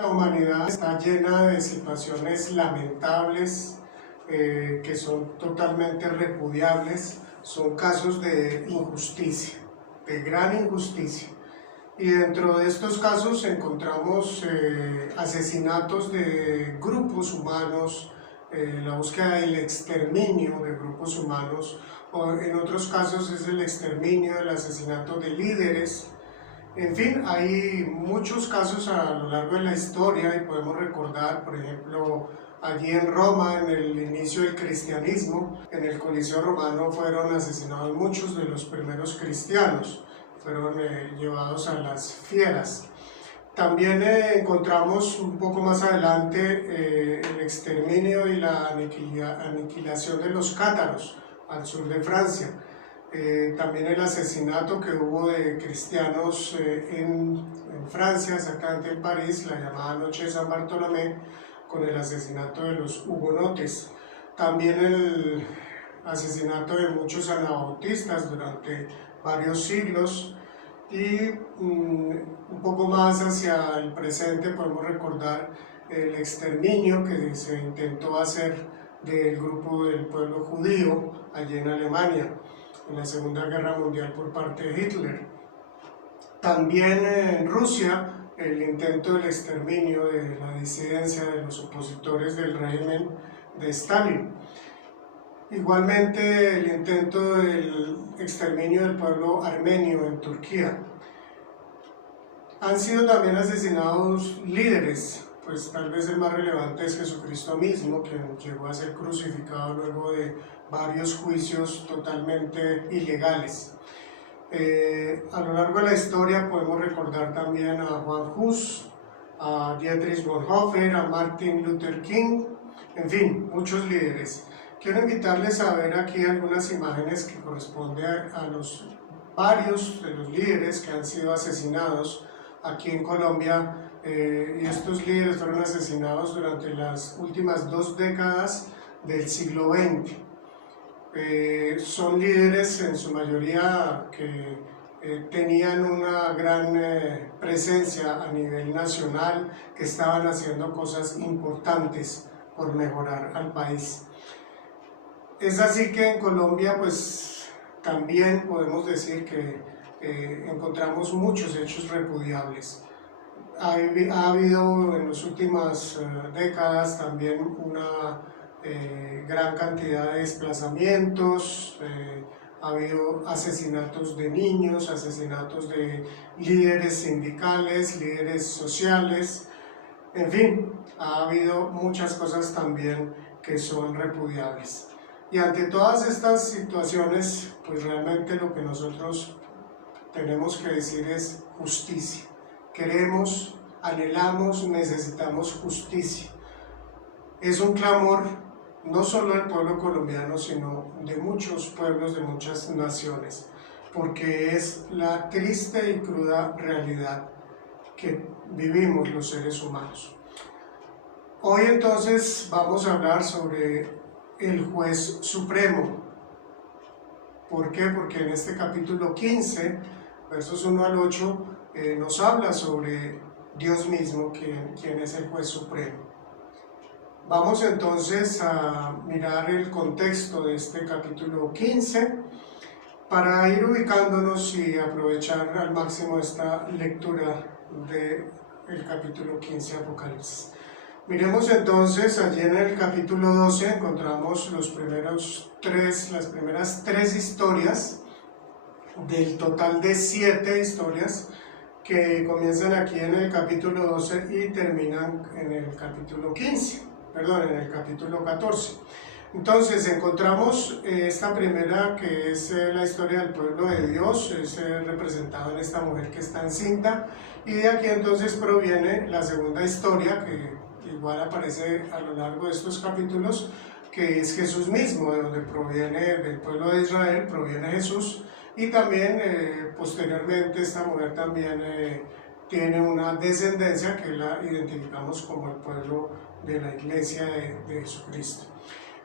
La humanidad está llena de situaciones lamentables que son totalmente repudiables, son casos de injusticia, de gran injusticia. Y dentro de estos casos encontramos asesinatos de grupos humanos, la búsqueda del exterminio de grupos humanos, o en otros casos es el exterminio, el asesinato de líderes. En fin, hay muchos casos a lo largo de la historia y podemos recordar, por ejemplo, allí en Roma, en el inicio del cristianismo, en el Coliseo Romano fueron asesinados muchos de los primeros cristianos, fueron llevados a las fieras. También encontramos un poco más adelante el exterminio y la aniquilación de los cátaros al sur de Francia. También el asesinato que hubo de cristianos en Francia, exactamente en París, la llamada Noche de San Bartolomé, con el asesinato de los hugonotes. También el asesinato de muchos anabautistas durante varios siglos. Y un poco más hacia el presente podemos recordar el exterminio que se intentó hacer del grupo del pueblo judío allí en Alemania en la Segunda Guerra Mundial por parte de Hitler. También en Rusia el intento del exterminio de la disidencia de los opositores del régimen de Stalin. Igualmente el intento del exterminio del pueblo armenio en Turquía. Han sido también asesinados líderes, pues tal vez el más relevante es Jesucristo mismo, que llegó a ser crucificado luego de varios juicios totalmente ilegales. A lo largo de la historia podemos recordar también a Juan Hus, a Dietrich Bonhoeffer, a Martin Luther King, en fin, muchos líderes. Quiero invitarles a ver aquí algunas imágenes que corresponden a los varios de los líderes que han sido asesinados aquí en Colombia, y estos líderes fueron asesinados durante las últimas 2 décadas del siglo XX. Son líderes en su mayoría que tenían una gran presencia a nivel nacional, que estaban haciendo cosas importantes por mejorar al país. Es así que en Colombia pues también podemos decir que encontramos muchos hechos repudiables. Ha habido en las últimas décadas también una gran cantidad de desplazamientos, ha habido asesinatos de niños, asesinatos de líderes sindicales, líderes sociales, en fin, ha habido muchas cosas también que son repudiables. Y ante todas estas situaciones, pues realmente lo que nosotros tenemos que decir es justicia. Queremos, anhelamos, necesitamos justicia. Es un clamor no solo del pueblo colombiano, sino de muchos pueblos, de muchas naciones, porque es la triste y cruda realidad que vivimos los seres humanos. Hoy entonces vamos a hablar sobre el juez supremo. ¿Por qué? Porque en este capítulo 15, versos 1 al 8, nos habla sobre Dios mismo, quien es el juez supremo. Vamos entonces a mirar el contexto de este capítulo 15 para ir ubicándonos y aprovechar al máximo esta lectura del capítulo 15 de Apocalipsis. Miremos entonces, allí en el capítulo 12 encontramos las primeras tres historias del total de 7 historias que comienzan aquí en el capítulo 12 y terminan en el capítulo 14. Entonces encontramos esta primera, que es la historia del pueblo de Dios, es representado en esta mujer que está encinta, y de aquí entonces proviene la segunda historia, que igual aparece a lo largo de estos capítulos, que es Jesús mismo, de donde proviene, del pueblo de Israel, proviene Jesús, y también posteriormente esta mujer también tiene una descendencia que la identificamos como el pueblo de la iglesia de Jesucristo.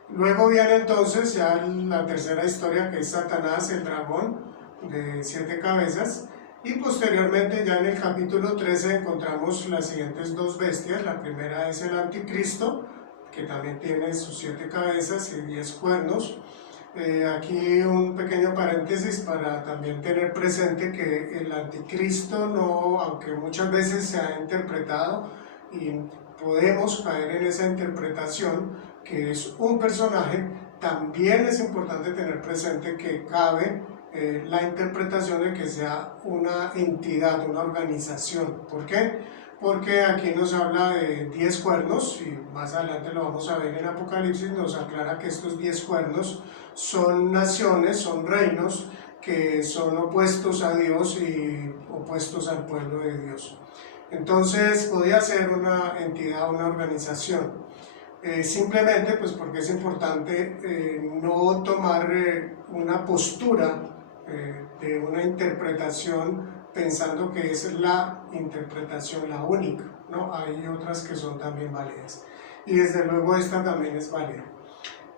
Luego viene entonces ya la tercera historia, que es Satanás, el dragón de 7 cabezas, Y posteriormente, ya en el capítulo 13, encontramos las siguientes dos bestias. La primera es el anticristo, que también tiene sus 7 cabezas y 10 cuernos. Aquí un pequeño paréntesis para también tener presente que el anticristo no, aunque muchas veces se ha interpretado y podemos caer en esa interpretación que es un personaje, también es importante tener presente que cabe la interpretación de que sea una entidad, una organización. ¿Por qué? Porque aquí nos habla de 10 cuernos y más adelante lo vamos a ver en Apocalipsis, nos aclara que estos 10 cuernos son naciones, son reinos que son opuestos a Dios y opuestos al pueblo de Dios. Entonces podía ser una entidad, una organización. Simplemente pues porque es importante no tomar una postura de una interpretación pensando que es la interpretación la única, ¿no? Hay otras que son también válidas y desde luego esta también es válida.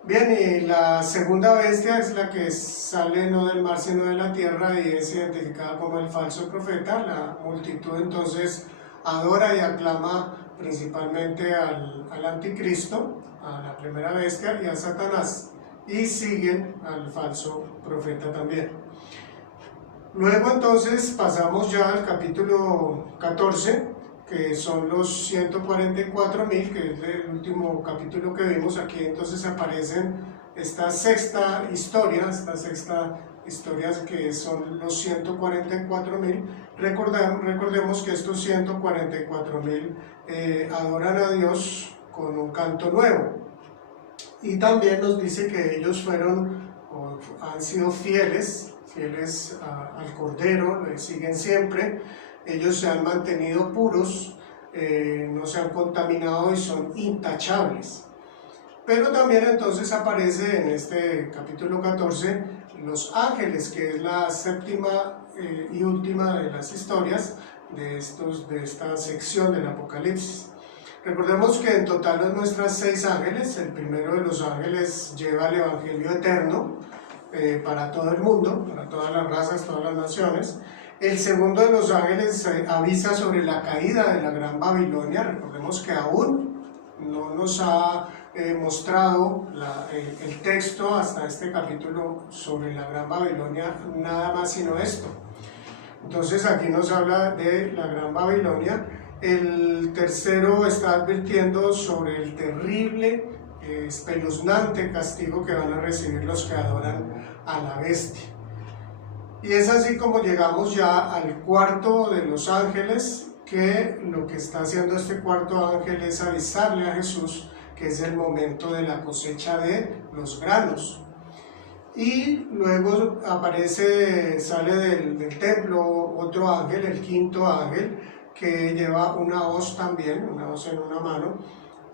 Bien, y la segunda bestia es la que sale no del mar sino de la tierra y es identificada como el falso profeta. La multitud entonces adora y aclama principalmente al anticristo, a la primera bestia y a Satanás, y siguen al falso profeta también. Luego entonces pasamos ya al capítulo 14, que son los 144.000, que es el último capítulo que vimos. Aquí entonces aparecen esta sexta historia que son los 144.000. Recordemos que estos 144.000 adoran a Dios con un canto nuevo. Y también nos dice que ellos han sido fieles al Cordero, le siguen siempre. Ellos se han mantenido puros, no se han contaminado y son intachables. Pero también entonces aparece en este capítulo 14 los ángeles, que es la séptima y última de las historias de esta sección del Apocalipsis. Recordemos que en total nos muestra 6 ángeles. El primero de los ángeles lleva el Evangelio eterno para todo el mundo, para todas las razas, todas las naciones. El segundo de los ángeles avisa sobre la caída de la Gran Babilonia. Recordemos que aún no nos ha mostrado el texto hasta este capítulo sobre la Gran Babilonia, nada más sino esto. Entonces aquí nos habla de la Gran Babilonia. El tercero está advirtiendo sobre el terrible, espeluznante castigo que van a recibir los que adoran a la bestia. Y es así como llegamos ya al cuarto de los ángeles, que lo que está haciendo este cuarto ángel es avisarle a Jesús que es el momento de la cosecha de los granos. Y luego sale del templo otro ángel, el quinto ángel, que lleva una hoz también, una hoz en una mano,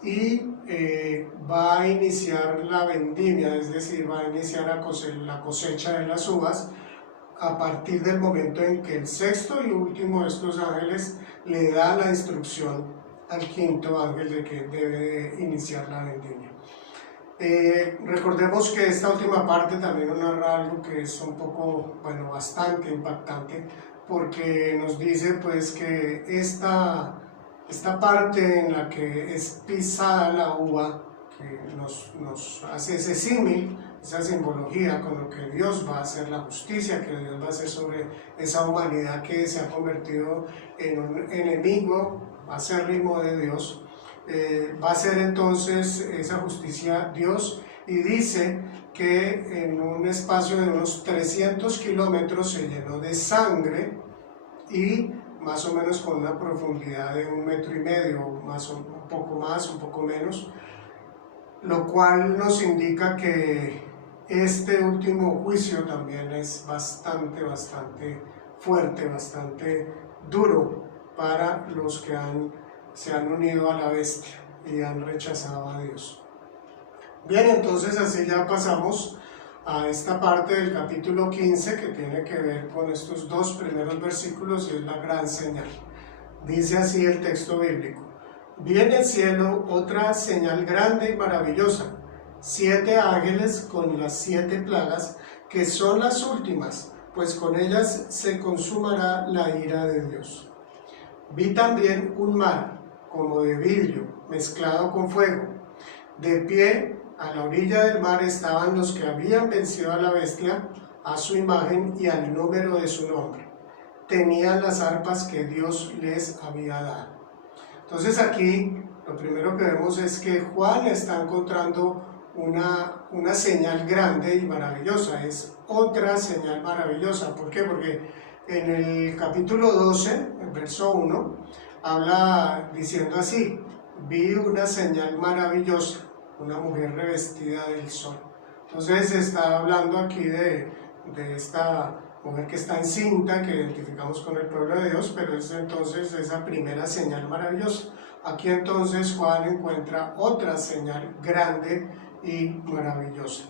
y va a iniciar la vendimia, es decir, va a iniciar la cosecha de las uvas a partir del momento en que el sexto y último de estos ángeles le da la instrucción al quinto ángel de que debe iniciar la vendimia. Recordemos que esta última parte también nos narra algo que es un poco, bastante impactante, porque nos dice pues que esta parte en la que es pisada la uva, que nos hace ese símil, esa simbología con lo que Dios va a hacer, la justicia que Dios va a hacer sobre esa humanidad que se ha convertido en un enemigo acérrimo de Dios. Va a ser entonces esa justicia Dios, y dice que en un espacio de unos 300 kilómetros se llenó de sangre, y más o menos con una profundidad de 1,5 metros, un poco más, un poco menos, lo cual nos indica que este último juicio también es bastante fuerte, bastante duro para los que se han unido a la bestia y han rechazado a Dios. Bien, entonces así ya pasamos a esta parte del capítulo 15 que tiene que ver con estos 2 primeros versículos, y es la gran señal. Dice así el texto bíblico: vi en el cielo otra señal grande y maravillosa, 7 ángeles con las 7 plagas, que son las últimas, pues con ellas se consumará la ira de Dios. Vi también un mar como de vidrio mezclado con fuego. De pie a la orilla del mar estaban los que habían vencido a la bestia, a su imagen y al número de su nombre. Tenían las arpas que Dios les había dado. Entonces aquí lo primero que vemos es que Juan está encontrando una señal grande y maravillosa. Es otra señal maravillosa. ¿Por qué? Porque en el capítulo 12, el verso 1, habla diciendo así: vi una señal maravillosa, una mujer revestida del sol. Entonces está hablando aquí de esta mujer que está encinta, que identificamos con el pueblo de Dios, pero es entonces esa primera señal maravillosa. Aquí entonces Juan encuentra otra señal grande y maravillosa.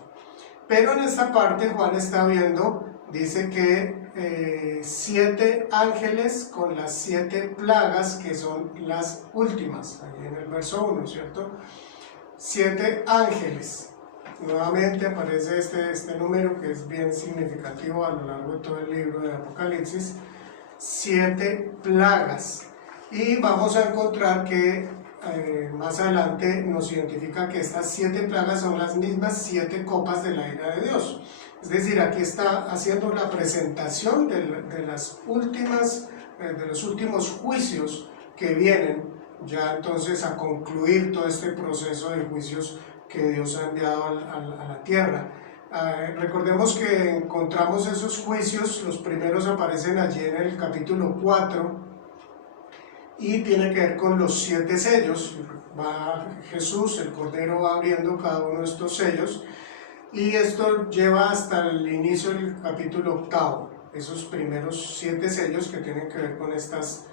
Pero en esta parte Juan está viendo, dice que 7 ángeles con las 7 plagas que son las últimas, ahí en el verso 1, ¿cierto? 7 ángeles. Nuevamente aparece este número que es bien significativo a lo largo de todo el libro de Apocalipsis. 7 plagas. Y vamos a encontrar que más adelante nos identifica que estas 7 plagas son las mismas 7 copas de la ira de Dios. Es decir, aquí está haciendo la presentación de los últimos juicios que vienen ya entonces a concluir todo este proceso de juicios que Dios ha enviado a la tierra. Recordemos que encontramos esos juicios, los primeros aparecen allí en el capítulo 4 y tiene que ver con los 7 sellos. Va Jesús, el Cordero, va abriendo cada uno de estos sellos y esto lleva hasta el inicio del capítulo 8, esos primeros 7 sellos que tienen que ver con estos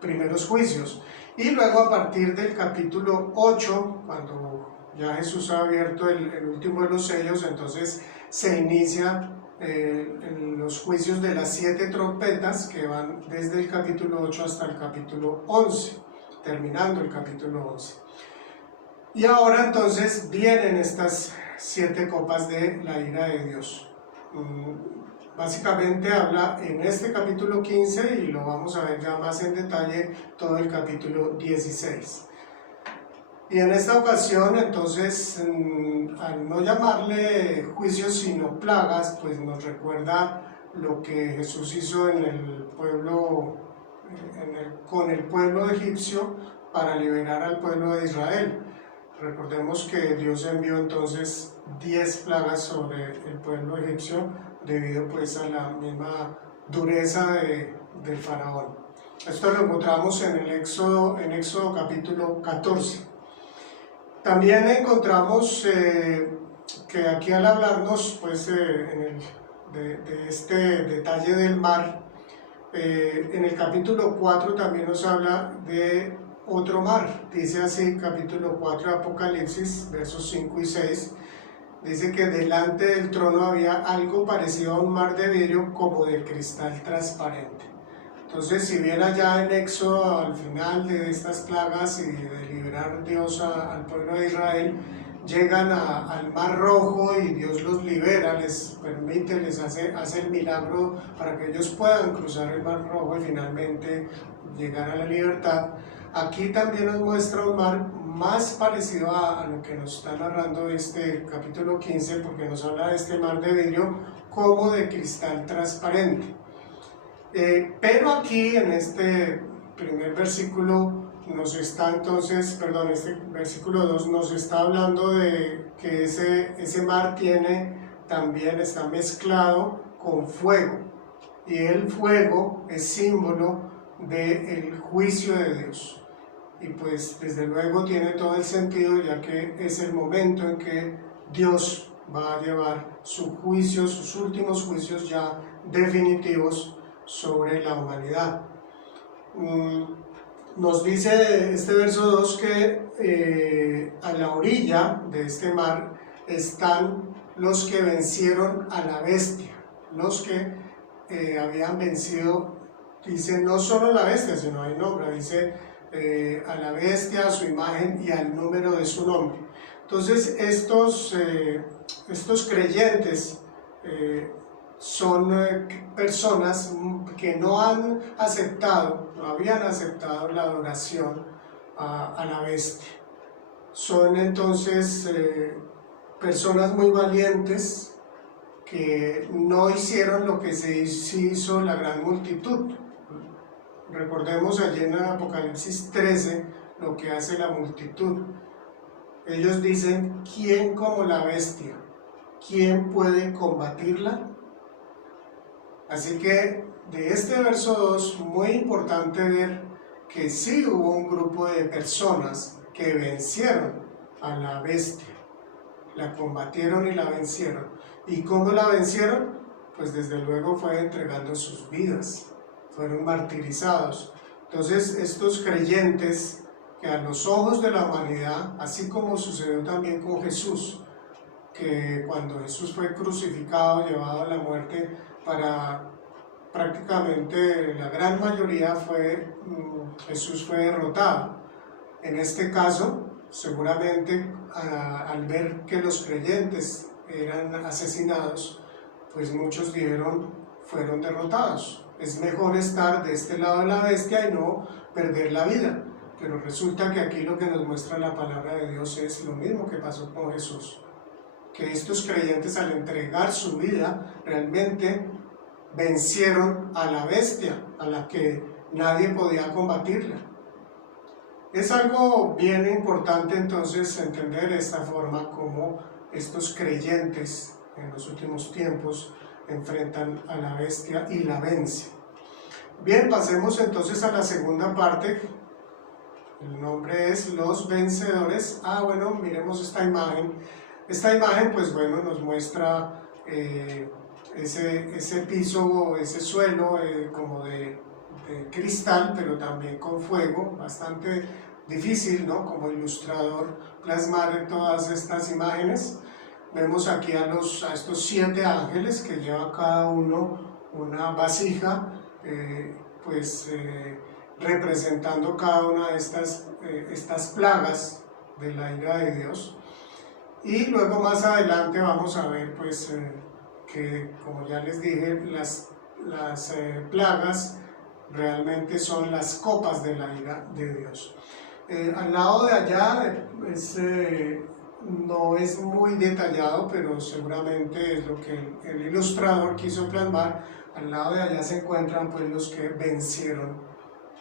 primeros juicios. Y luego a partir del capítulo 8, cuando ya Jesús ha abierto el último de los sellos, entonces se inicia en los juicios de las 7 trompetas que van desde el capítulo 8 hasta el capítulo 11, terminando el capítulo 11. Y ahora entonces vienen estas 7 copas de la ira de Dios. Básicamente habla en este capítulo 15 y lo vamos a ver ya más en detalle todo el capítulo 16. Y en esta ocasión entonces, al no llamarle juicios sino plagas, pues nos recuerda lo que Jesús hizo en el pueblo, con el pueblo egipcio para liberar al pueblo de Israel. Recordemos que Dios envió entonces 10 plagas sobre el pueblo egipcio debido pues a la misma dureza del faraón. Esto lo encontramos en Éxodo capítulo 14. También encontramos que aquí al hablarnos pues, de este detalle del mar, en el capítulo 4 también nos habla de otro mar. Dice así, capítulo 4 de Apocalipsis, versos 5 y 6, dice que delante del trono había algo parecido a un mar de vidrio como de cristal transparente. Entonces, si bien allá en Éxodo, al final de estas plagas y de liberar Dios al pueblo de Israel, llegan al Mar Rojo y Dios los libera, les permite, les hace el milagro para que ellos puedan cruzar el Mar Rojo y finalmente llegar a la libertad. Aquí también nos muestra un mar más parecido a lo que nos está narrando este capítulo 15, porque nos habla de este mar de vidrio como de cristal transparente. Pero aquí en este primer versículo este versículo 2 nos está hablando de que ese mar también está mezclado con fuego, y el fuego es símbolo del juicio de Dios, y pues desde luego tiene todo el sentido, ya que es el momento en que Dios va a llevar su juicio, sus últimos juicios ya definitivos sobre la humanidad. Nos dice este verso 2 que a la orilla de este mar están los que vencieron a la bestia, los que habían vencido, dice no solo la bestia, sino hay nombre, dice a la bestia, a su imagen y al número de su nombre. Entonces estos creyentes son personas que no habían aceptado la adoración a la bestia. Son entonces personas muy valientes que no hicieron lo que se hizo la gran multitud. Recordemos allí en Apocalipsis 13 lo que hace la multitud. Ellos dicen, ¿quién como la bestia? ¿Quién puede combatirla? Así que de este verso 2, muy importante ver que sí hubo un grupo de personas que vencieron a la bestia, la combatieron y la vencieron. ¿Y cómo la vencieron? Pues desde luego fue entregando sus vidas, fueron martirizados. Entonces estos creyentes que a los ojos de la humanidad, así como sucedió también con Jesús, que cuando Jesús fue crucificado, llevado a la muerte, prácticamente la gran mayoría Jesús fue derrotado. En este caso, seguramente al ver que los creyentes eran asesinados, pues muchos dijeron, fueron derrotados. Es mejor estar de este lado de la bestia y no perder la vida. Pero resulta que aquí lo que nos muestra la palabra de Dios es lo mismo que pasó con Jesús. Que estos creyentes, al entregar su vida, realmente vencieron a la bestia, a la que nadie podía combatirla. Es algo bien importante entonces entender de esta forma cómo estos creyentes en los últimos tiempos enfrentan a la bestia y la vencen. Bien, pasemos entonces a la segunda parte. El nombre es Los Vencedores. Bueno, miremos esta imagen. Esta imagen, pues bueno, nos muestra ese piso, ese suelo como de cristal, pero también con fuego, bastante difícil, ¿no? Como ilustrador plasmar todas estas imágenes. Vemos aquí a estos 7 ángeles que llevan cada uno una vasija, representando cada una de estas plagas de la ira de Dios. Y luego más adelante vamos a ver pues que, como ya les dije, las plagas realmente son las copas de la ira de Dios. Al lado de allá no es muy detallado, pero seguramente es lo que el ilustrador quiso plasmar. Al lado de allá se encuentran pues los que vencieron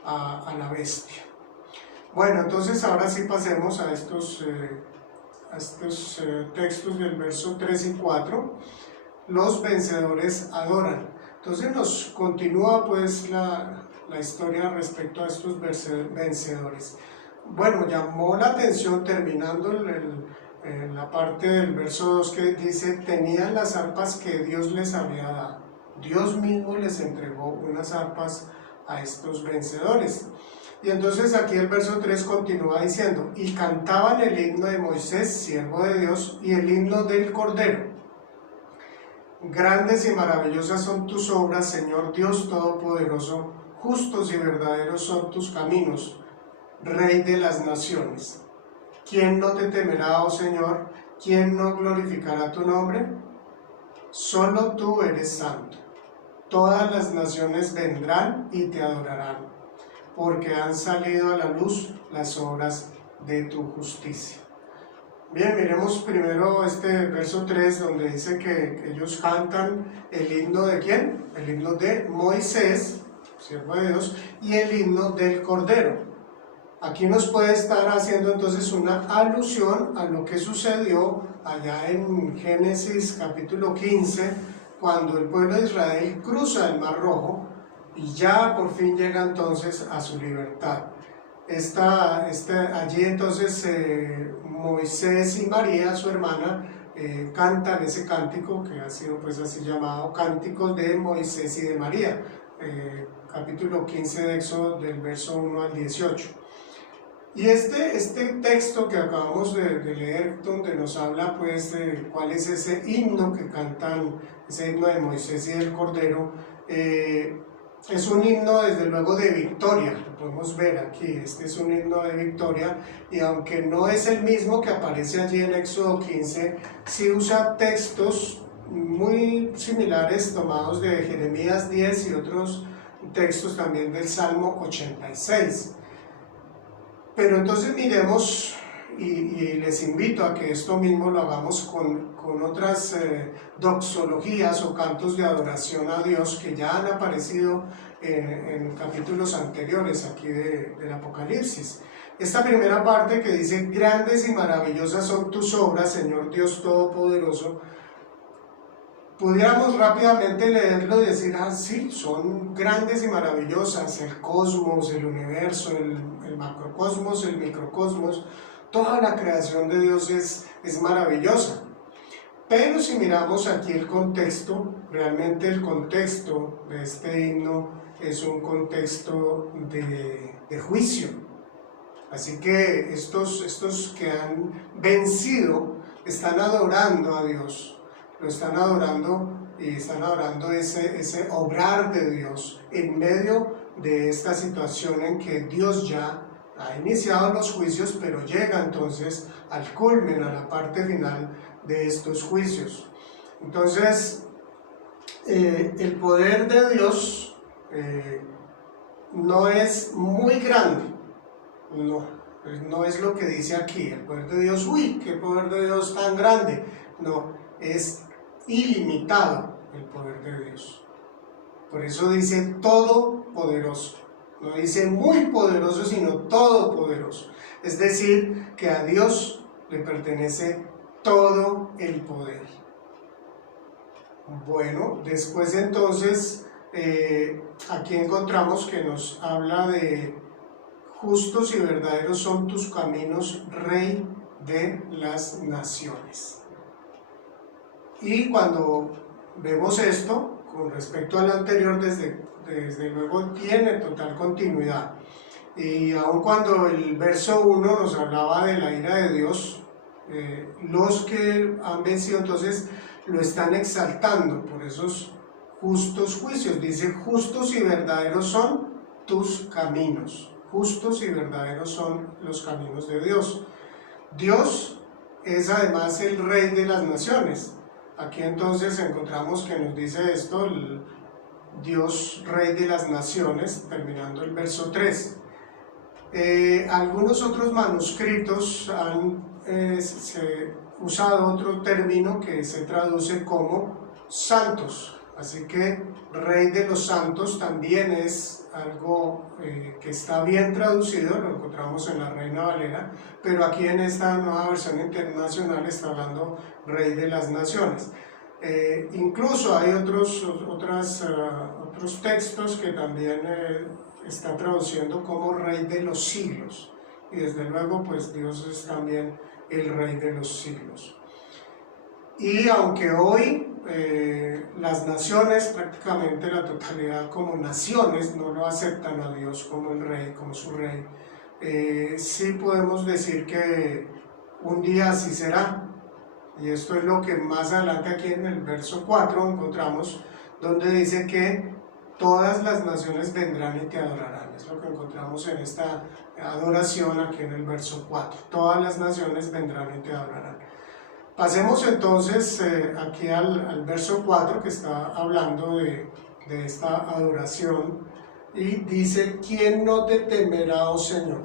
a la bestia. Bueno, entonces ahora sí pasemos a estos textos del verso 3 y 4. Los vencedores adoran. Entonces nos continúa pues la historia respecto a estos vencedores. Bueno, llamó la atención terminando en la parte del verso 2 que dice, tenían las arpas que Dios les había dado. Dios mismo les entregó unas arpas a estos vencedores. Y entonces aquí el verso 3 continúa diciendo, y cantaban el himno de Moisés, siervo de Dios, y el himno del Cordero. Grandes y maravillosas son tus obras, Señor Dios Todopoderoso, justos y verdaderos son tus caminos, Rey de las naciones. ¿Quién no te temerá, oh Señor? ¿Quién no glorificará tu nombre? Solo tú eres santo. Todas las naciones vendrán y te adorarán, porque han salido a la luz las obras de tu justicia. Bien, miremos primero este verso 3, donde dice que ellos cantan el himno de ¿quién? El himno de Moisés, siervo de Dios, y el himno del Cordero. Aquí nos puede estar haciendo entonces una alusión a lo que sucedió allá en Génesis capítulo 15, cuando el pueblo de Israel cruza el Mar Rojo y ya por fin llega entonces a su libertad. Allí entonces Moisés y María, su hermana, cantan ese cántico que ha sido pues así llamado Cánticos de Moisés y de María, capítulo 15 de Éxodo, del verso 1 al 18. Y este texto que acabamos de leer, donde nos habla pues de cuál es ese himno que cantan, ese himno de Moisés y del Cordero, es un himno desde luego de victoria, lo podemos ver aquí, este es un himno de victoria, y aunque no es el mismo que aparece allí en Éxodo 15, sí usa textos muy similares tomados de Jeremías 10 y otros textos también del Salmo 86. Pero entonces miremos, y les invito a que esto mismo lo hagamos con otras doxologías o cantos de adoración a Dios que ya han aparecido en capítulos anteriores aquí del Apocalipsis. Esta primera parte que dice: grandes y maravillosas son tus obras, Señor Dios Todopoderoso. Pudiéramos rápidamente leerlo y decir: ah, sí, son grandes y maravillosas, el cosmos, el universo, el macrocosmos, el microcosmos, toda la creación de Dios es maravillosa. Pero si miramos aquí el contexto, realmente el contexto de este himno es un contexto de juicio. Así que estos que han vencido están adorando a Dios. Lo están adorando y están adorando ese obrar de Dios en medio de esta situación en que Dios ya ha iniciado los juicios, pero llega entonces al culmen, a la parte final de estos juicios. Entonces, el poder de Dios no es muy grande, no es lo que dice aquí, el poder de Dios, uy, qué poder de Dios tan grande, no, es ilimitado el poder de Dios. Por eso dice todopoderoso, no dice muy poderoso, sino todopoderoso. Es decir, que a Dios le pertenece todo el poder. Bueno, después entonces, aquí encontramos que nos habla de: justos y verdaderos son tus caminos, Rey de las naciones. Y cuando vemos esto, con respecto al anterior, desde luego tiene total continuidad. Y aun cuando el verso 1 nos hablaba de la ira de Dios, los que han vencido entonces lo están exaltando por esos justos juicios. Dice: justos y verdaderos son tus caminos. Justos y verdaderos son los caminos de Dios. Dios es además el Rey de las naciones. Aquí entonces encontramos que nos dice esto, el Dios Rey de las naciones, terminando el verso 3. Algunos otros manuscritos han usado otro término que se traduce como santos, así que Rey de los santos también es algo que está bien traducido, lo encontramos en la Reina Valera, pero aquí en esta nueva versión internacional está hablando Rey de las naciones. Incluso hay otros textos que también está traduciendo como Rey de los siglos, y desde luego pues Dios es también el Rey de los siglos. Y aunque hoy las naciones, prácticamente la totalidad como naciones, no lo aceptan a Dios como el Rey, como su Rey, sí podemos decir que un día así será. Y esto es lo que más adelante aquí en el verso 4 encontramos, donde dice que todas las naciones vendrán y te adorarán. Es lo que encontramos en esta adoración aquí en el verso 4. Todas las naciones vendrán y te adorarán. Pasemos entonces aquí al verso 4, que está hablando de esta adoración, y dice: ¿quién no te temerá, oh Señor?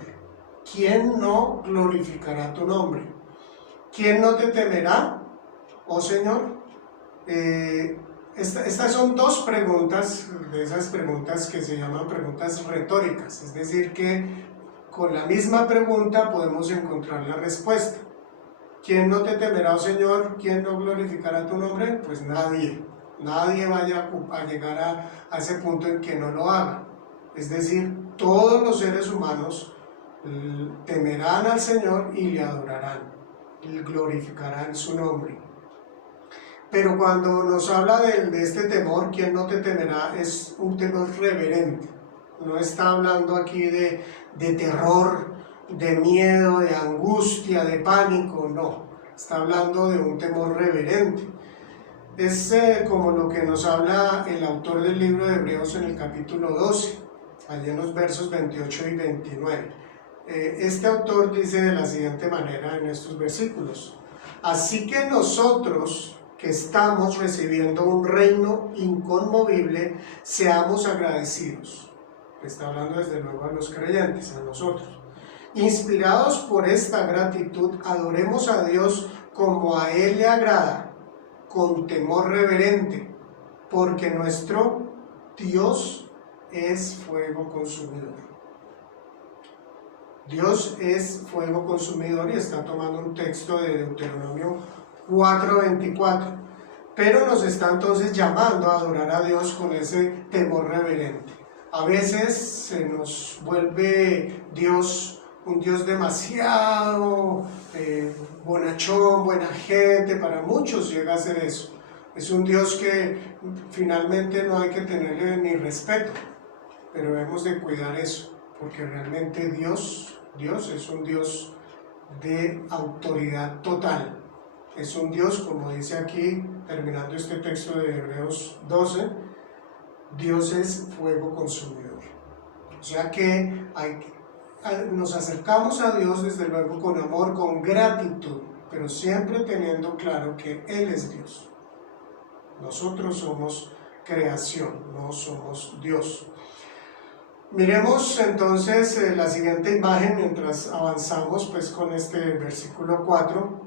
¿Quién no glorificará tu nombre? ¿Quién no te temerá, oh Señor? Estas son dos preguntas, de esas preguntas que se llaman preguntas retóricas, es decir, que con la misma pregunta podemos encontrar la respuesta. ¿Quién no te temerá, oh Señor? ¿Quién no glorificará tu nombre? Pues nadie. Nadie vaya a llegar a ese punto en que no lo haga. Es decir, todos los seres humanos temerán al Señor y le adorarán, y glorificarán su nombre. Pero cuando nos habla de este temor, ¿quién no te temerá?, es un temor reverente. No está hablando aquí de terror, de miedo, de angustia, de pánico, no. Está hablando de un temor reverente. Es como lo que nos habla el autor del libro de Hebreos en el capítulo 12, allí en los versos 28 y 29. Este autor dice de la siguiente manera en estos versículos: así que nosotros, que que estamos recibiendo un reino inconmovible, seamos agradecidos. Está hablando desde luego a los creyentes, a nosotros. Inspirados por esta gratitud, adoremos a Dios como a Él le agrada, con temor reverente, porque nuestro Dios es fuego consumidor. Dios es fuego consumidor, y está tomando un texto de Deuteronomio 4:24, pero nos está entonces llamando a adorar a Dios con ese temor reverente. A veces se nos vuelve Dios un Dios demasiado bonachón, buena gente. Para muchos llega a ser eso. Es un Dios que finalmente no hay que tenerle ni respeto, pero debemos de cuidar eso, porque realmente Dios es un Dios de autoridad total. Es un Dios, como dice aquí, terminando este texto de Hebreos 12, Dios es fuego consumidor. O sea que nos acercamos a Dios desde luego con amor, con gratitud, pero siempre teniendo claro que Él es Dios. Nosotros somos creación, no somos Dios. Miremos entonces la siguiente imagen mientras avanzamos pues con este versículo 4.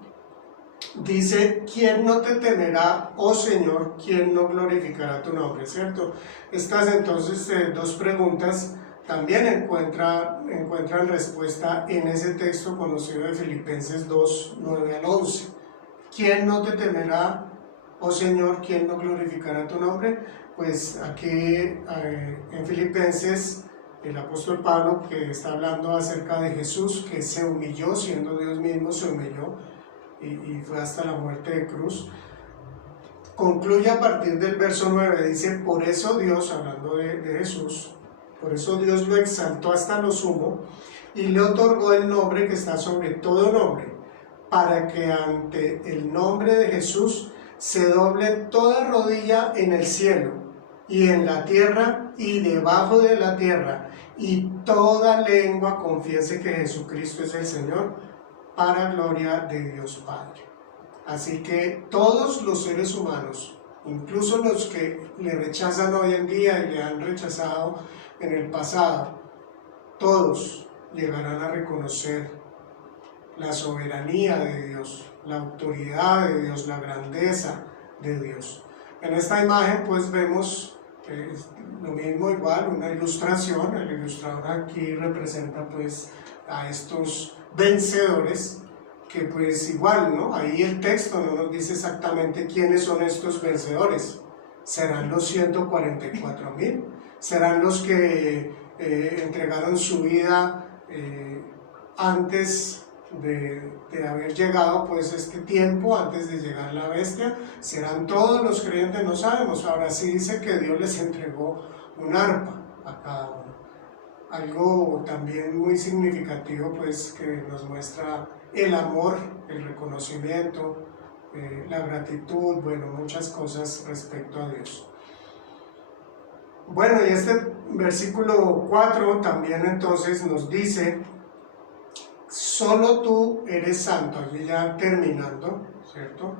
Dice: ¿quién no te temerá, oh Señor? ¿Quién no glorificará tu nombre? ¿Cierto? Estas entonces dos preguntas también encuentran respuesta en ese texto conocido de Filipenses 2, 9 al 11. ¿Quién no te temerá, oh Señor? ¿Quién no glorificará tu nombre? Pues aquí en Filipenses el apóstol Pablo, que está hablando acerca de Jesús, que se humilló, siendo Dios mismo, se humilló y fue hasta la muerte de cruz. Concluye a partir del verso 9, dice: por eso Dios, hablando de Jesús, por eso Dios lo exaltó hasta lo sumo y le otorgó el nombre que está sobre todo nombre, para que ante el nombre de Jesús se doble toda rodilla en el cielo y en la tierra y debajo de la tierra, y toda lengua confiese que Jesucristo es el Señor, para gloria de Dios Padre. Así que todos los seres humanos, incluso los que le rechazan hoy en día y le han rechazado en el pasado, todos llegarán a reconocer la soberanía de Dios, la autoridad de Dios, la grandeza de Dios. En esta imagen pues vemos lo mismo, igual, una ilustración. El ilustrador aquí representa pues a estos vencedores, que pues igual, ¿no? Ahí el texto no nos dice exactamente quiénes son estos vencedores. ¿Serán los 144,000? ¿Serán los que entregaron su vida antes de haber llegado pues este tiempo, antes de llegar la bestia? ¿Serán todos los creyentes? No sabemos. Ahora sí dice que Dios les entregó un arpa a cada uno. Algo también muy significativo pues que nos muestra el amor, el reconocimiento, la gratitud, bueno, muchas cosas respecto a Dios. Bueno, y este versículo 4 también entonces nos dice: solo tú eres santo. Allí ya terminando, ¿cierto?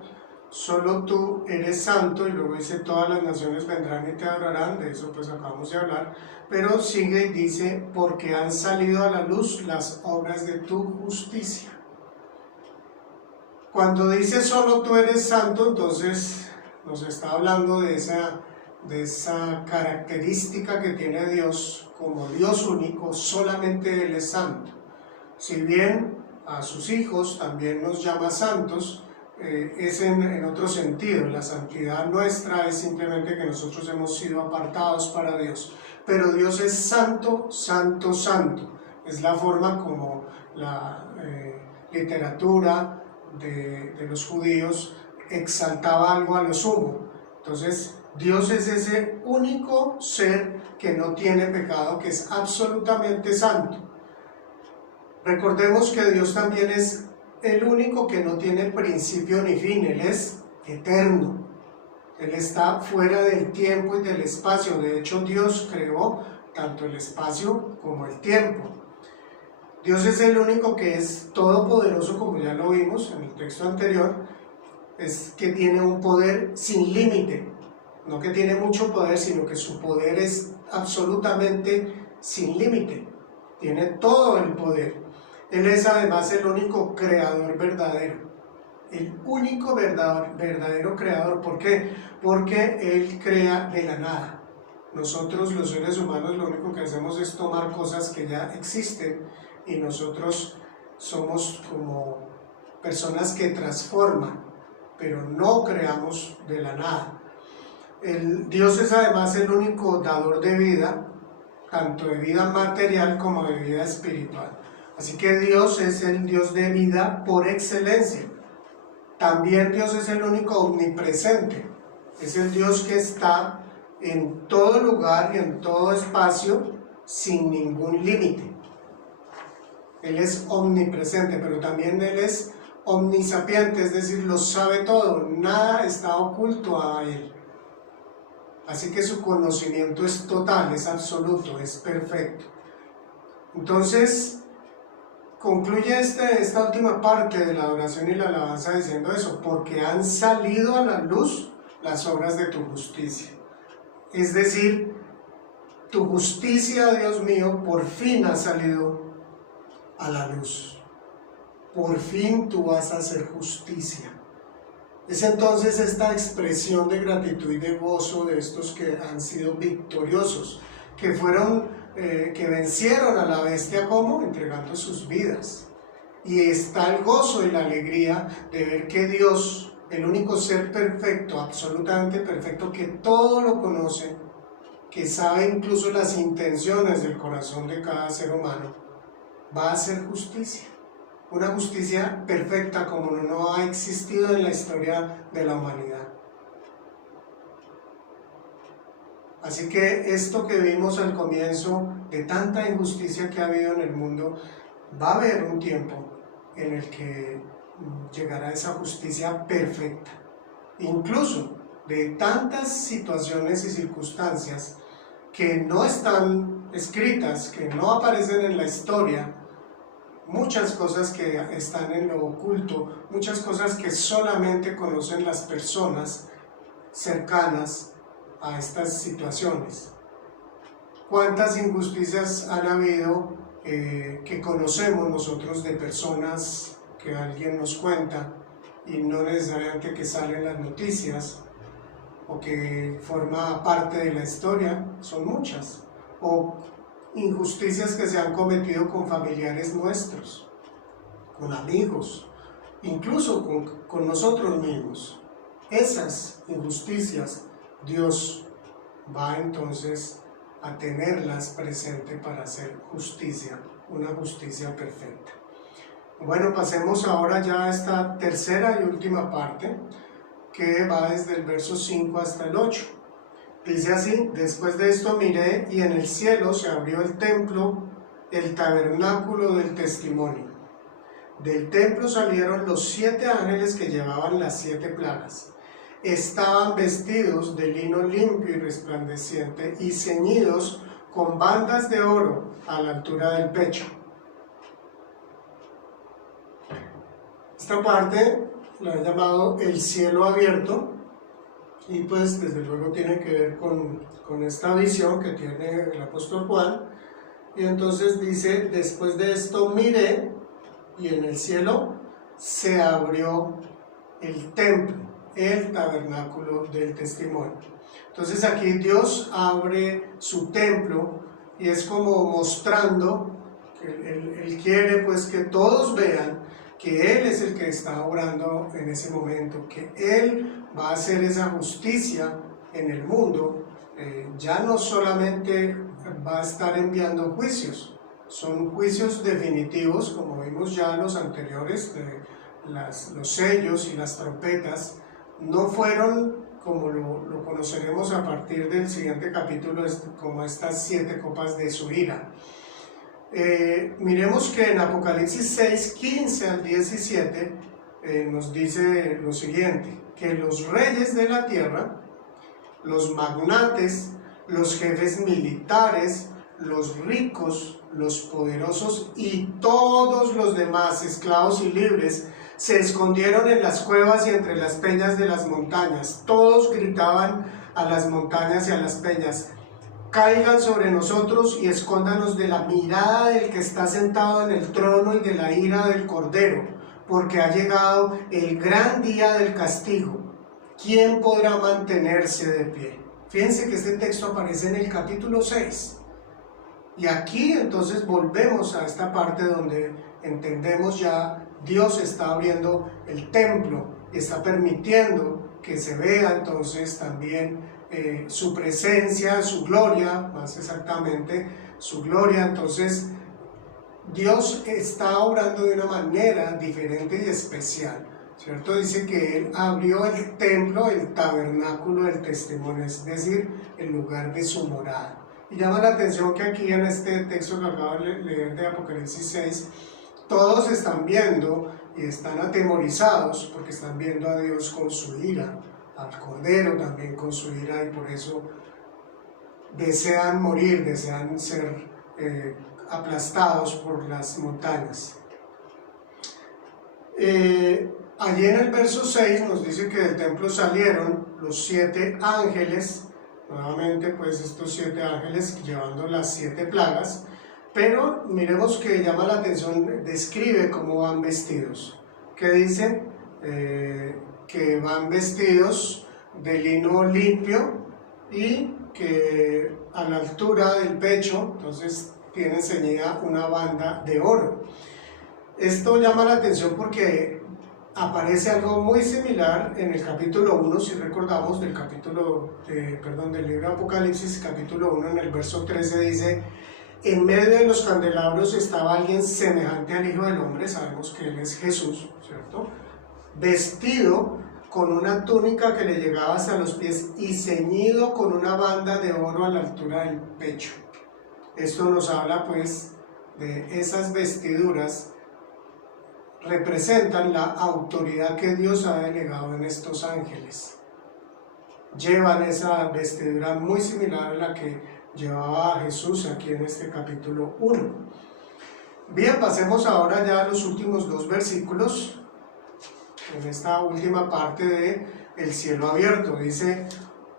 Solo tú eres santo, y luego dice: todas las naciones vendrán y te adorarán. De eso pues acabamos de hablar, pero sigue y dice: porque han salido a la luz las obras de tu justicia. Cuando dice solo tú eres santo, entonces nos está hablando de esa característica que tiene Dios como Dios único. Solamente Él es santo. Si bien a sus hijos también nos llama santos, es en otro sentido. La santidad nuestra es simplemente que nosotros hemos sido apartados para Dios. Pero Dios es santo, santo, santo. Es la forma como la literatura de los judíos exaltaba algo a lo sumo. Entonces, Dios es ese único ser que no tiene pecado, que es absolutamente santo. Recordemos que Dios también es el único que no tiene principio ni fin. Él es eterno. Él está fuera del tiempo y del espacio. De hecho, Dios creó tanto el espacio como el tiempo. Dios es el único que es todopoderoso, como ya lo vimos en el texto anterior, es que tiene un poder sin límite, no que tiene mucho poder, sino que su poder es absolutamente sin límite, tiene todo el poder. Él es además el único creador verdadero, el único verdadero creador. ¿Por qué? Porque Él crea de la nada. Nosotros los seres humanos lo único que hacemos es tomar cosas que ya existen y nosotros somos como personas que transforman, pero no creamos de la nada. Dios es además el único dador de vida, tanto de vida material como de vida espiritual. Así que Dios es el Dios de vida por excelencia. También Dios es el único omnipresente, es el Dios que está en todo lugar y en todo espacio sin ningún límite. Él es omnipresente, pero también Él es omnisapiente, es decir, lo sabe todo, nada está oculto a Él. Así que su conocimiento es total, es absoluto, es perfecto. Entonces, concluye esta última parte de la adoración y la alabanza diciendo eso, porque han salido a la luz las obras de tu justicia. Es decir, tu justicia, Dios mío, por fin ha salido a la luz. Por fin tú vas a hacer justicia. Es entonces esta expresión de gratitud y de gozo de estos que han sido victoriosos, que vencieron a la bestia, ¿cómo? Entregando sus vidas. Y está el gozo y la alegría de ver que Dios, el único ser perfecto, absolutamente perfecto, que todo lo conoce, que sabe incluso las intenciones del corazón de cada ser humano, va a hacer justicia. Una justicia perfecta como no ha existido en la historia de la humanidad. Así que esto que vimos al comienzo, de tanta injusticia que ha habido en el mundo, va a haber un tiempo en el que llegará esa justicia perfecta. Incluso de tantas situaciones y circunstancias que no están escritas, que no aparecen en la historia, muchas cosas que están en lo oculto, muchas cosas que solamente conocen las personas cercanas a estas situaciones. ¿Cuántas injusticias han habido que conocemos nosotros de personas que alguien nos cuenta y no necesariamente que salen las noticias o que forma parte de la historia? Son muchas. O injusticias que se han cometido con familiares nuestros, con amigos, incluso con nosotros mismos. Esas injusticias Dios va entonces a tenerlas presente para hacer justicia, una justicia perfecta. Bueno, pasemos ahora ya a esta tercera y última parte, que va desde el verso 5 hasta el 8. Dice así: después de esto miré, y en el cielo se abrió el templo, el tabernáculo del testimonio. Del templo salieron los 7 ángeles que llevaban las 7 plagas. Estaban vestidos de lino limpio y resplandeciente y ceñidos con bandas de oro a la altura del pecho. Esta parte la he llamado el cielo abierto, y pues desde luego tiene que ver con esta visión que tiene el apóstol Juan. Y entonces dice: después de esto miré, y en el cielo se abrió el templo, el tabernáculo del testimonio. Entonces aquí Dios abre su templo y es como mostrando que Él quiere pues que todos vean que Él es el que está obrando en ese momento, que Él va a hacer esa justicia en el mundo. Ya no solamente va a estar enviando juicios, son juicios definitivos, como vimos ya los anteriores, los sellos y las trompetas, no fueron como lo conoceremos a partir del siguiente capítulo, como estas 7 copas de su ira. Miremos que en Apocalipsis 6, 15 al 17 nos dice lo siguiente: que los reyes de la tierra, los magnates, los jefes militares, los ricos, los poderosos y todos los demás, esclavos y libres, se escondieron en las cuevas y entre las peñas de las montañas. Todos gritaban a las montañas y a las peñas: caigan sobre nosotros y escóndanos de la mirada del que está sentado en el trono y de la ira del Cordero, porque ha llegado el gran día del castigo. ¿Quién podrá mantenerse de pie? Fíjense que este texto aparece en el capítulo 6. Y aquí entonces volvemos a esta parte donde entendemos ya Dios está abriendo el templo y está permitiendo que se vea entonces también su presencia, su gloria, más exactamente su gloria. Entonces Dios está obrando de una manera diferente y especial, ¿cierto? Dice que Él abrió el templo, el tabernáculo del testimonio, es decir, el lugar de su morada. Y llama la atención que aquí en este texto que acabo de leer de Apocalipsis 6, todos están viendo y están atemorizados porque están viendo a Dios con su ira, al Cordero también con su ira, y por eso desean morir, desean ser aplastados por las montañas. Allí en el verso 6 nos dice que del templo salieron los 7 ángeles, nuevamente pues estos 7 ángeles llevando las 7 plagas, pero miremos que llama la atención, describe cómo van vestidos. ¿Qué dicen? Que van vestidos de lino limpio y que a la altura del pecho, entonces tienen ceñida una banda de oro. Esto llama la atención porque aparece algo muy similar en el capítulo 1, si recordamos, del libro de Apocalipsis, capítulo 1, en el verso 13 dice: en medio de los candelabros estaba alguien semejante al Hijo del Hombre, sabemos que Él es Jesús, ¿cierto? Vestido con una túnica que le llegaba hasta los pies y ceñido con una banda de oro a la altura del pecho. Esto nos habla pues de esas vestiduras, representan la autoridad que Dios ha delegado en estos ángeles. Llevan esa vestidura muy similar a la que llevaba Jesús aquí en este capítulo 1. Bien, pasemos ahora ya a los últimos 2 versículos, en esta última parte de el cielo abierto. Dice: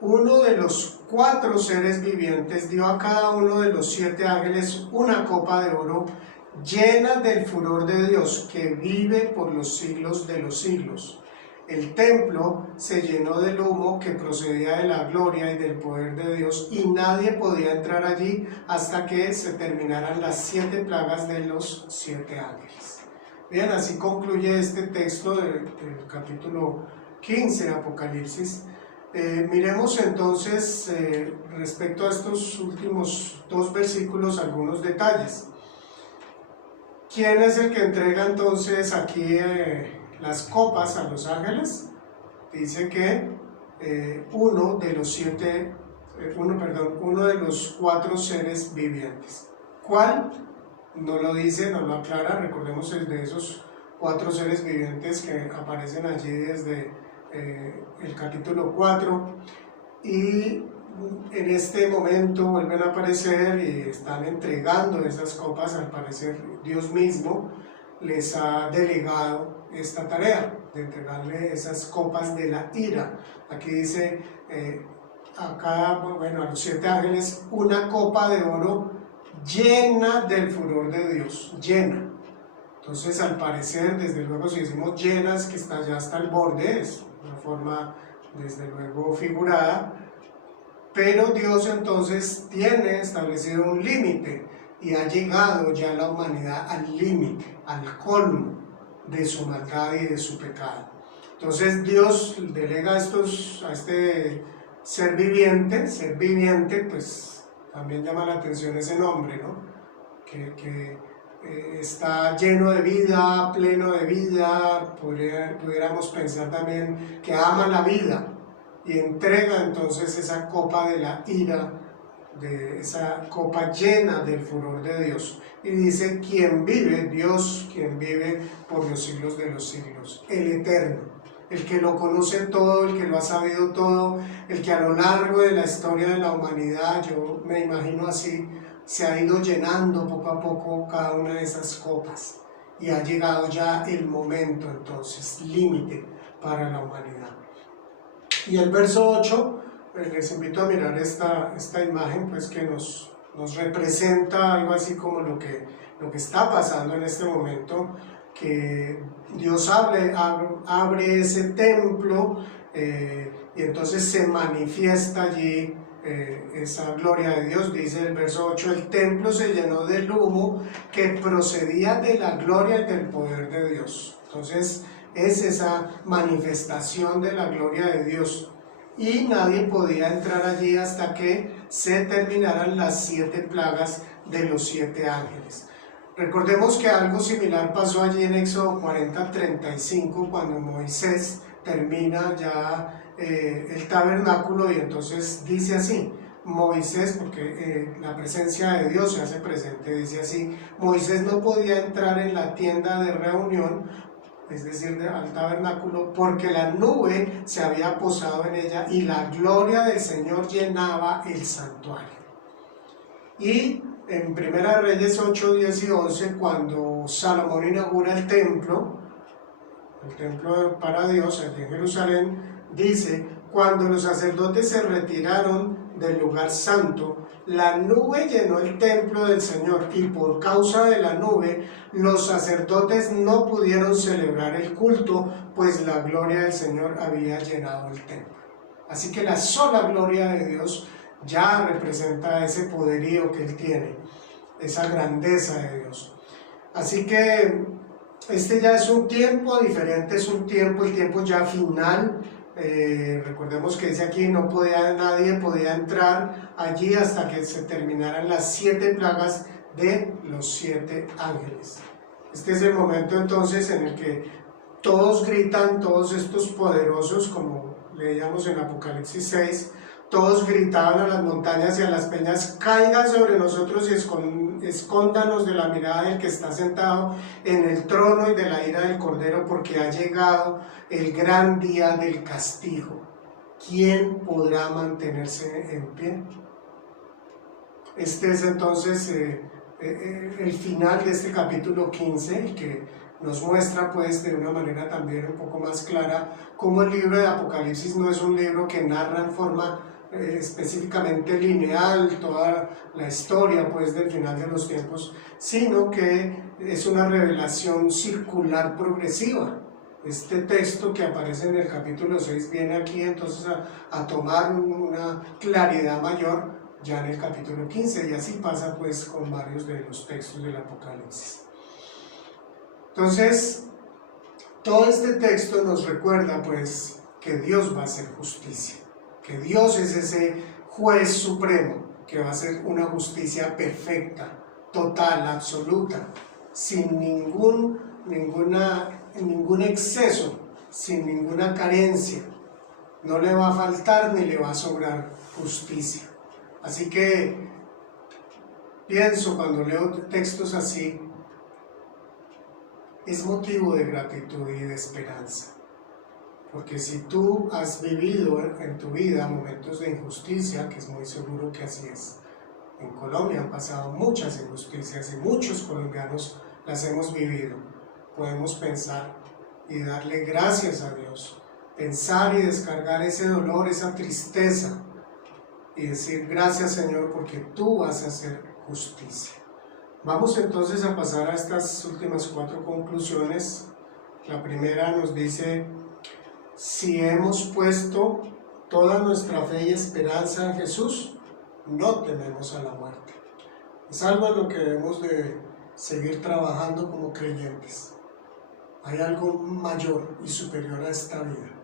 uno de los 4 seres vivientes dio a cada uno de los 7 ángeles una copa de oro llena del furor de Dios, que vive por los siglos de los siglos. El templo se llenó del humo que procedía de la gloria y del poder de Dios, y nadie podía entrar allí hasta que se terminaran las 7 plagas de los 7 ángeles. Bien, así concluye este texto del capítulo 15 de Apocalipsis. Miremos entonces respecto a estos últimos 2 versículos algunos detalles. ¿Quién es el que entrega entonces aquí las copas a los ángeles? Dice que uno de los 4 seres vivientes. ¿Cuál? No lo dice, no lo aclara. Recordemos el de esos 4 seres vivientes que aparecen allí desde el capítulo 4, y en este momento vuelven a aparecer y están entregando esas copas. Al parecer Dios mismo les ha delegado esta tarea de entregarle esas copas de la ira. Aquí dice a los 7 ángeles una copa de oro llena del furor de Dios, llena. Entonces, al parecer, desde luego, si decimos llenas, que está ya hasta el borde, es una forma desde luego figurada, pero Dios entonces tiene establecido un límite y ha llegado ya la humanidad al límite, al colmo de su maldad y de su pecado. Entonces Dios delega a este ser viviente, pues también llama la atención ese nombre, ¿no? Que está lleno de vida, pleno de vida, pudiéramos pensar también que ama la vida, y entrega entonces esa copa de la ira, de esa copa llena del furor de Dios, y dice: quien vive, Dios, quien vive por los siglos de los siglos, el eterno, el que lo conoce todo, el que lo ha sabido todo, el que a lo largo de la historia de la humanidad, yo me imagino así, se ha ido llenando poco a poco cada una de esas copas y ha llegado ya el momento entonces límite para la humanidad. Y el verso 8, les invito a mirar esta imagen pues que nos representa algo así como lo que está pasando en este momento, que Dios abre ese templo y entonces se manifiesta allí esa gloria de Dios. Dice el verso 8, el templo se llenó del humo que procedía de la gloria y del poder de Dios. Entonces es esa manifestación de la gloria de Dios y nadie podía entrar allí hasta que se terminaran las 7 plagas de los 7 ángeles. Recordemos que algo similar pasó allí en Éxodo 40:35 cuando Moisés termina ya el tabernáculo y entonces dice así, Moisés, porque la presencia de Dios se hace presente, dice así, Moisés no podía entrar en la tienda de reunión, es decir, al tabernáculo, porque la nube se había posado en ella y la gloria del Señor llenaba el santuario. Y en 1 Reyes 8, 10 y 11, cuando Salomón inaugura el templo para Dios aquí en Jerusalén, dice, cuando los sacerdotes se retiraron del lugar santo, la nube llenó el templo del Señor y por causa de la nube los sacerdotes no pudieron celebrar el culto, pues la gloria del Señor había llenado el templo. Así que la sola gloria de Dios ya representa ese poderío que Él tiene, esa grandeza de Dios. Así que este ya es un tiempo diferente, es un tiempo, el tiempo ya final. Recordemos que dice aquí, nadie podía entrar allí hasta que se terminaran las 7 plagas de los 7 ángeles. Este es el momento entonces en el que todos gritan, todos estos poderosos, como leíamos en Apocalipsis 6, todos gritaban a las montañas y a las peñas, caigan sobre nosotros y escóndanos de la mirada del que está sentado en el trono y de la ira del Cordero, porque ha llegado el gran día del castigo. ¿Quién podrá mantenerse en pie? Este es entonces el final de este capítulo 15, que nos muestra pues de una manera también un poco más clara cómo el libro de Apocalipsis no es un libro que narra en forma específicamente lineal toda la historia pues del final de los tiempos, sino que es una revelación circular progresiva. Este texto que aparece en el capítulo 6 viene aquí entonces a tomar una claridad mayor ya en el capítulo 15, y así pasa pues con varios de los textos del Apocalipsis. Entonces, todo este texto nos recuerda pues que Dios va a hacer justicia, que Dios es ese juez supremo que va a hacer una justicia perfecta, total, absoluta, sin ningún exceso, sin ninguna carencia. No le va a faltar ni le va a sobrar justicia. Así que pienso cuando leo textos así, es motivo de gratitud y de esperanza. Porque si tú has vivido en tu vida momentos de injusticia, que es muy seguro que así es, en Colombia han pasado muchas injusticias y muchos colombianos las hemos vivido, podemos pensar y darle gracias a Dios, pensar y descargar ese dolor, esa tristeza y decir gracias Señor porque tú vas a hacer justicia. Vamos entonces a pasar a estas últimas 4 conclusiones. La primera nos dice: si hemos puesto toda nuestra fe y esperanza en Jesús, no tememos a la muerte. Es algo en lo que debemos de seguir trabajando como creyentes. Hay algo mayor y superior a esta vida,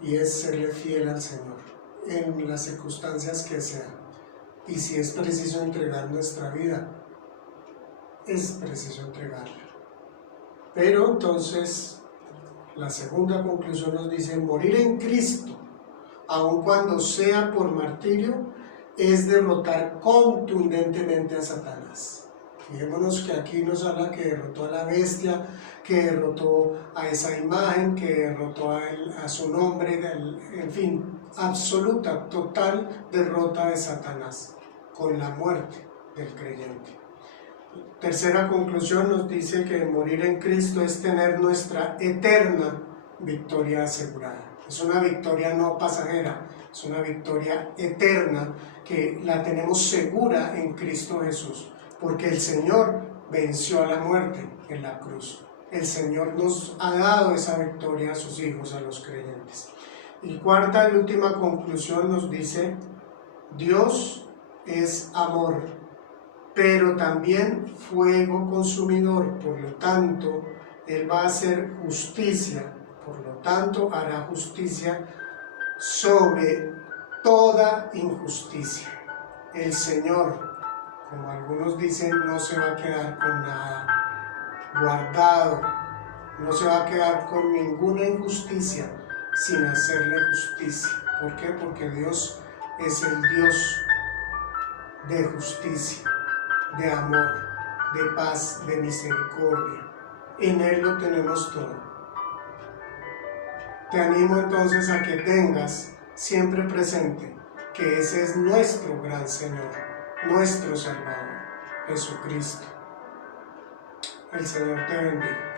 y es serle fiel al Señor en las circunstancias que sean. Y si es preciso entregar nuestra vida, es preciso entregarla. Pero entonces la segunda conclusión nos dice: morir en Cristo, aun cuando sea por martirio, es derrotar contundentemente a Satanás. Fijémonos que aquí nos habla que derrotó a la bestia, que derrotó a esa imagen, que derrotó a su nombre, en fin, absoluta, total derrota de Satanás con la muerte. del creyente. Tercera conclusión nos dice que morir en Cristo es tener nuestra eterna victoria asegurada. Es una victoria no pasajera, es una victoria eterna que la tenemos segura en Cristo Jesús, porque el Señor venció a la muerte en la cruz. El Señor nos ha dado esa victoria a sus hijos, a los creyentes. Y cuarta y última conclusión nos dice: Dios es amor, pero también fuego consumidor, por lo tanto, Él va a hacer justicia, por lo tanto, hará justicia sobre toda injusticia. El Señor, como algunos dicen, no se va a quedar con nada guardado, no se va a quedar con ninguna injusticia sin hacerle justicia. ¿Por qué? Porque Dios es el Dios de justicia, de amor, de paz, de misericordia. En Él lo tenemos todo. Te animo entonces a que tengas siempre presente que ese es nuestro gran Señor, nuestro Salvador, Jesucristo. El Señor te bendiga.